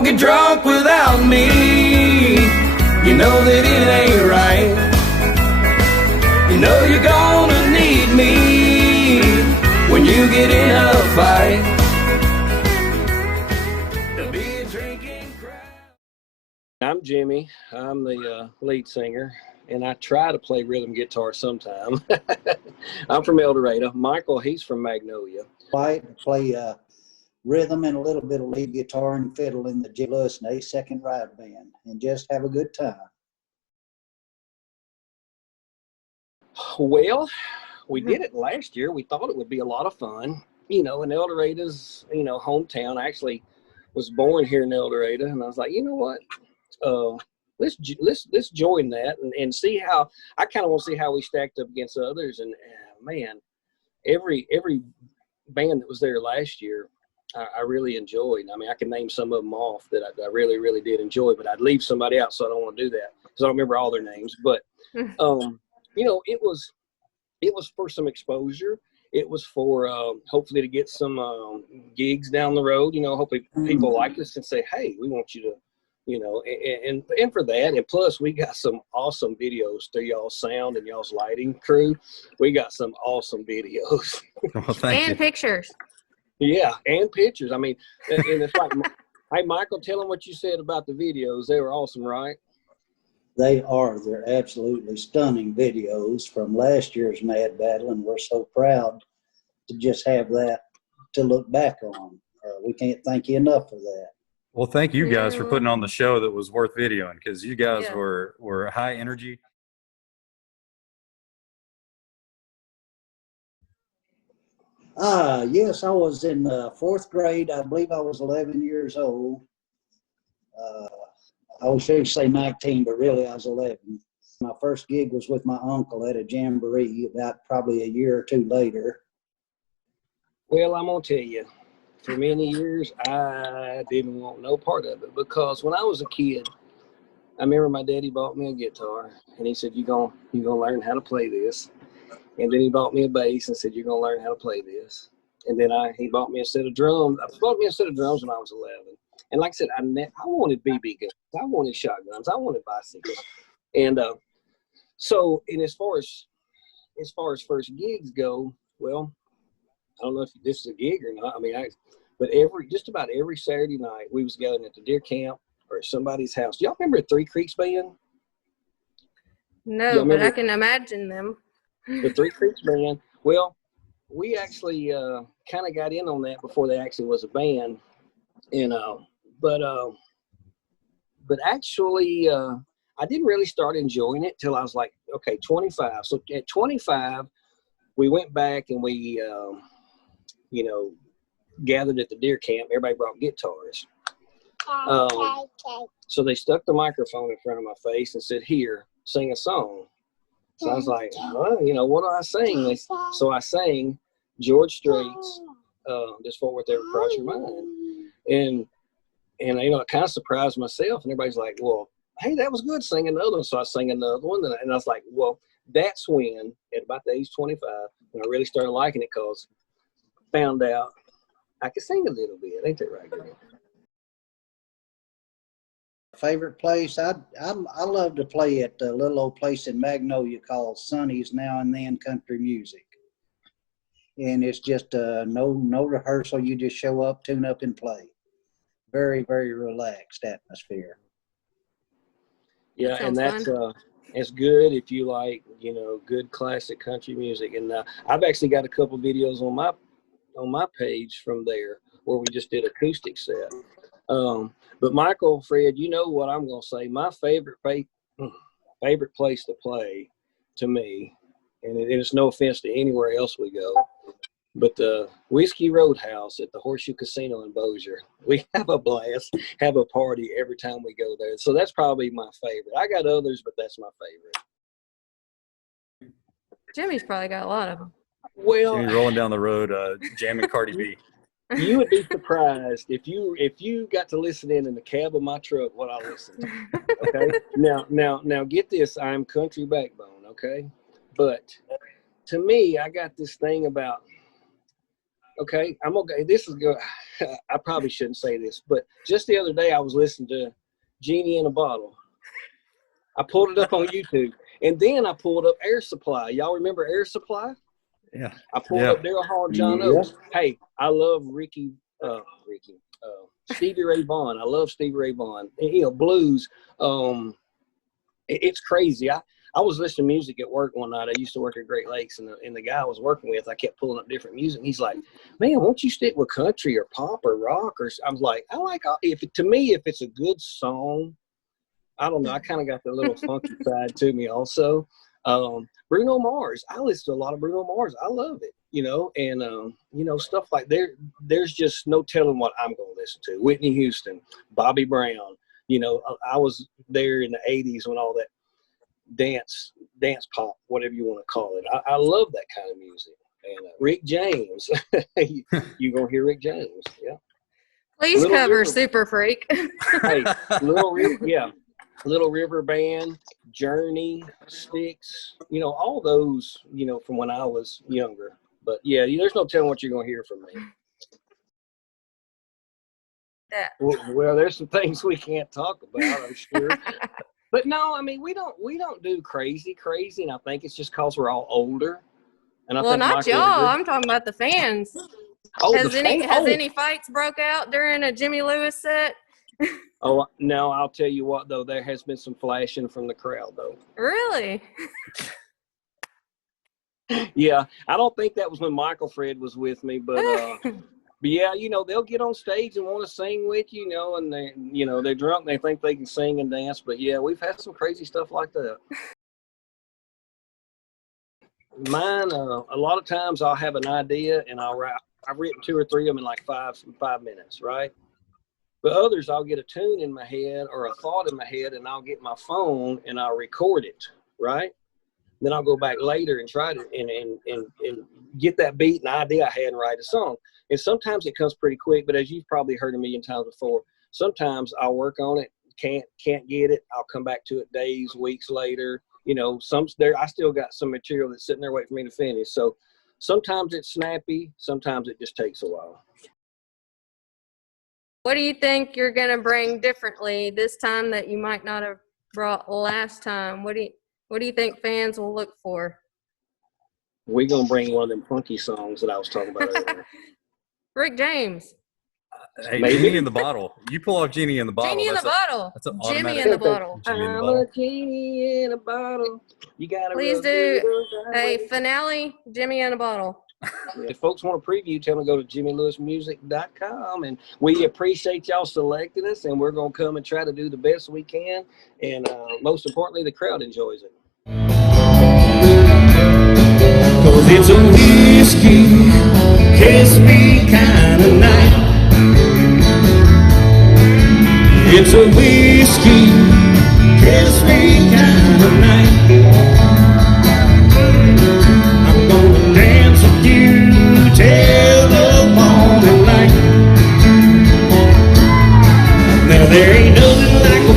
Don't get drunk without me. You know that it ain't right. You know you're gonna need me when you get in a fight. To be a drinking crowd. I'm Jimmy. I'm the lead singer, and I try to play rhythm guitar sometime. I'm from El Dorado. Michael, he's from Magnolia. I play rhythm and a little bit of lead guitar and fiddle in the J. Lewis and A Second Ride Band, and just have a good time. Well, we did it last year. We thought it would be a lot of fun. You know, in El Dorado's, hometown. I actually was born here in El Dorado, and I was like, you know what? Let's join that and see how. I kind of want to see how we stacked up against others. And man, every band that was there last year, I really enjoyed. I mean, I can name some of them off that I really, really did enjoy, but I'd leave somebody out, so I don't want to do that because I don't remember all their names. But it was for some exposure. It was for hopefully to get some gigs down the road. Hopefully people like us and say, hey, we want you to, and for that. And plus we got some awesome videos through y'all's sound and y'all's lighting crew. We got some awesome videos. Well, thank you. Pictures. Yeah, and pictures. I mean, and it's like, hey, Michael, tell them what you said about the videos. They were awesome, right? They are. They're absolutely stunning videos from last year's Mad Battle, and we're so proud to just have that to look back on. We can't thank you enough for that. Well, thank you guys for putting on the show that was worth videoing, because you guys were high energy. Yes, I was in fourth grade. I believe I was 11 years old. I was going to say 19, but really I was 11. My first gig was with my uncle at a jamboree about probably a year or two later. Well, I'm going to tell you, for many years, I didn't want no part of it, because when I was a kid, I remember my daddy bought me a guitar, and he said, you're gonna learn how to play this. And then he bought me a bass and said, you're going to learn how to play this. And then he bought me a set of drums. I bought me a set of drums when I was 11. And like I said, I wanted BB guns. I wanted shotguns. I wanted bicycles. And so, and as far as first gigs go, well, I don't know if this is a gig or not. I mean, but just about every Saturday night, we was gathering at the deer camp or at somebody's house. Do y'all remember Three Creeks Band? No, but I can imagine them. The Three Creeks Band. Well, we actually kind of got in on that before they actually was a band, and but actually I didn't really start enjoying it till I was like 25. So at 25, we went back and we gathered at the deer camp. Everybody brought guitars. So they stuck the microphone in front of my face and said, "Here, sing a song." So I was like, what do I sing? So I sang George Strait's This Forward Ever Cross Your Mind. And I kind of surprised myself. And everybody's like, well, hey, that was good. Sing another one. So I sang another one. And I was like, well, that's when, at about the age 25, when I really started liking it, because I found out I could sing a little bit. Ain't that right, girl? Favorite place? I love to play at a little old place in Magnolia called Sonny's Now and Then Country Music, and it's just no rehearsal. You just show up, tune up, and play. Very, very relaxed atmosphere. Yeah, and that's it's good if you like good classic country music. And I've actually got a couple videos on my page from there where we just did acoustic set. But Michael, Fred, you know what I'm going to say. My favorite place to play, to me, and it's no offense to anywhere else we go, but the Whiskey Roadhouse at the Horseshoe Casino in Bossier. We have a blast, have a party every time we go there. So that's probably my favorite. I got others, but that's my favorite. Jimmy's probably got a lot of them. Well, Jimmy rolling down the road, jamming Cardi B. You would be surprised if you got to listen in the cab of my truck what I listen to. Okay. Now get this. I'm country backbone. Okay. But to me, I got this thing about Okay, I'm okay. This is good. I probably shouldn't say this, but just the other day I was listening to Genie in a Bottle. I pulled it up on YouTube, and then I pulled up Air Supply. Y'all remember Air Supply? Yeah. I pulled up Daryl Hall and John Yeah. Oates. Hey, I love Stevie Ray Vaughan. I love Stevie Ray Vaughan. You know, blues. It's crazy. I was listening to music at work one night. I used to work at Great Lakes, and the guy I was working with, I kept pulling up different music. And he's like, "Man, won't you stick with country or pop or rock?" Or I was like, "I like if it's a good song." I don't know. I kind of got the little funky side to me also. Bruno Mars. I listen to a lot of Bruno Mars. I love it, you know, and you know, stuff like there's just no telling what I'm going to listen to. Whitney Houston, Bobby Brown. You know, I was there in the 80s when all that dance pop, whatever you want to call it. I love that kind of music. And Rick James, you're going to hear Rick James. Yeah. Please Little cover River. Super Freak. Hey, Little River, yeah. Little River Band, Journey, Styx, you know, all those, you know, from when I was younger. But yeah, there's no telling what you're going to hear from me. Yeah. Well, there's some things we can't talk about, I'm sure. But no, I mean, we don't do crazy, and I think it's just because we're all older. And I Well, think not Michael y'all. would agree. I'm talking about the fans. Oh, Has the any fights broke out during a Jimmy Lewis set? Oh, no, I'll tell you what, though. There has been some flashing from the crowd, though. Really? Yeah, I don't think that was when Michael Fred was with me, but yeah, you know, they'll get on stage and want to sing with you, you know, and they're drunk and they think they can sing and dance. But yeah, we've had some crazy stuff like that. Mine, a lot of times I'll have an idea and I've written 2 or 3 of them in like 5 minutes, right? But others, I'll get a tune in my head or a thought in my head, and I'll get my phone and I'll record it, right? Then I'll go back later and try to and get that beat and idea I had and write a song. And sometimes it comes pretty quick, but as you've probably heard a million times before, sometimes I'll work on it, can't get it. I'll come back to it days, weeks later. You know, I still got some material that's sitting there waiting for me to finish. So sometimes it's snappy, sometimes it just takes a while. What do you think you're going to bring differently this time that you might not have brought last time? What do you think fans will look for? We're going to bring one of them funky songs that I was talking about earlier. Rick James. Hey, Maybe. Genie in the Bottle. You pull off Genie in the Bottle. Genie in the Bottle. That's an Jimmy automatic. in the Bottle. Jimmy in the I'm Bottle. a genie in a bottle. You gotta Please do a finale, Jimmy in a Bottle. If folks want to preview, tell them to go to jimmylewismusic.com. And we appreciate y'all selecting us, and we're going to come and try to do the best we can. And most importantly, the crowd enjoys it. 'Cause it's a whiskey, kiss me kind of night. It's a whiskey, kiss me kind of night. I'm gonna dance with you till the morning light. Now there ain't nothing like a